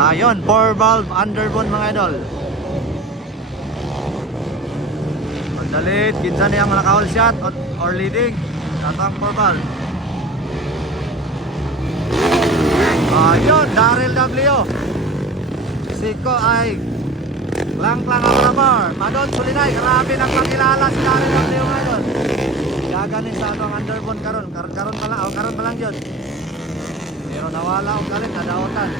Ayun, 4 valve underbone mga idol. Pagdalit, kinsa niyang naka-all shot or leading. Tatang 4 valve. Ayun, Daryl W. Siko ay lang-lang ang ramar. Padon, Sulinay, grabe nang pakilala si Daryl W mga idol. Gaganin sa atong underbone karon. Karon pa lang yun. Pero nawala ang galit, nadaotan.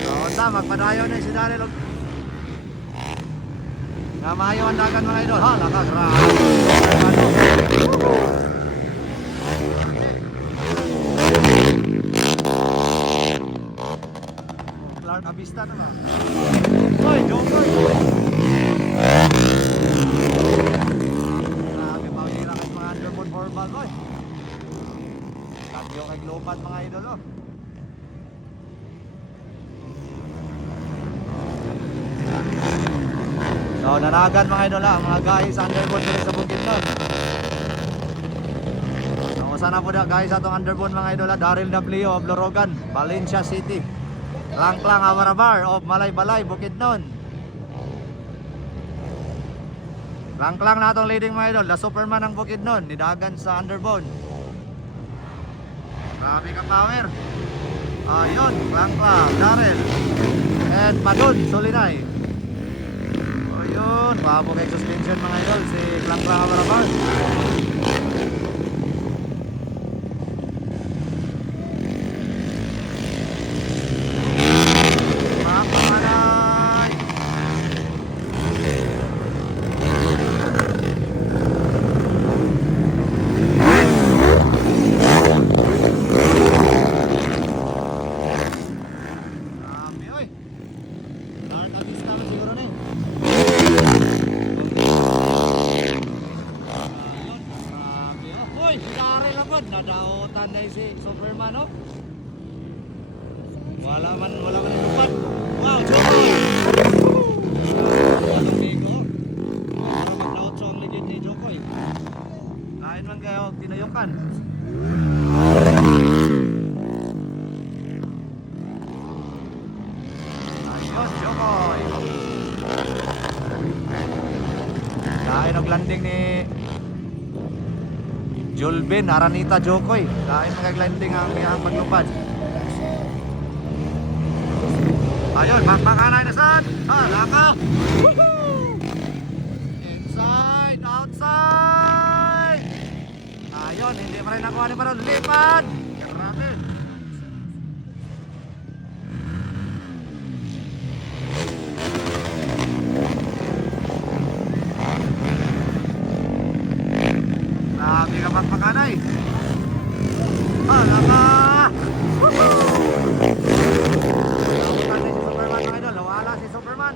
Daotan, magpadayo na si Daryl. Nga maayo ang dagan mga idol. Hala ka, grabe. Clark Avista na nga. Hoy, Joker! Grabe, pahira kayo mga underbone 4 valve, oy. Lagyo kay Globat mga idol, oh. So, nanagan mga idol, mga guys underbone dito sa Bukidnon. So, sana po na guys atong underbone mga idol, Daryl W of Lorogan, Valencia City. Lang-lang Amarabar of Malay-Balay, Bukidnon. Lang-lang na atong leading mga idol, the Superman ng Bukidnon, nidagan sa underbone. Grabe ka power. Ayun, lang-lang, Daryl. And Padon, Sulinay. Ayun, pabo kay suspension mga idol, si lang-lang Amarabar. Nadaotan na si Superman, oh. Wala man yung lupat. Wow, Jokoy! Walang bigo. Para mag-daot sa ang legit ni Jokoy. Kain man kayo, tinayukan. Ayun, Jokoy. Kain og landing ni Julbin, Aranita, Jokoy. Kain mag-landing ang iyang paglupad. Ayun, magpakanay na saan? Laka! Woohoo! Inside, outside! Ayun, hindi pa rin nakuha ni Maron. Lipad! Grabe! Grabe ka magpakanay. Laka! Woohoo! Nawala si Superman.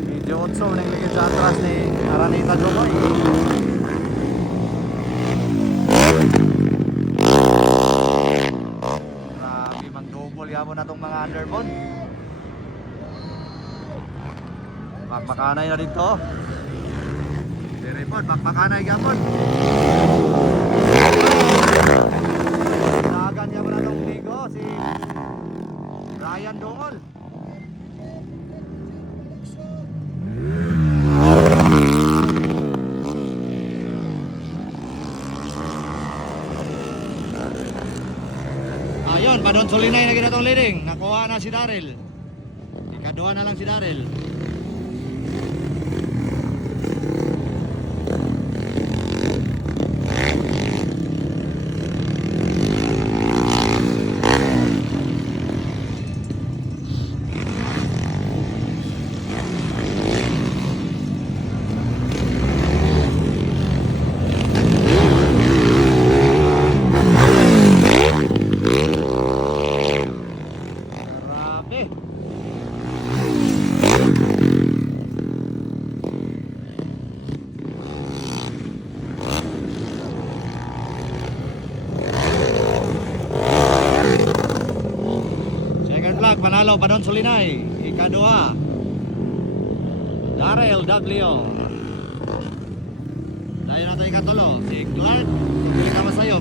Video 8 nang ligid sa atras ni Aranita Jokoy. Grabe, mag-double yamo na itong mga underbone. Makmakanay na dito. Report, makmakanay gamon. Nagan niya mo na itong ligo, si Ryan Dongol. Ayun, Padon Sulinay na ginatong leading. Nakuha na si Daryl. Ikaduha na lang si Daryl. Panalo Padon Sulinay, ikaduha Daryl W. Ayun natin ikatulo. Si Clark. Pili ka masayop.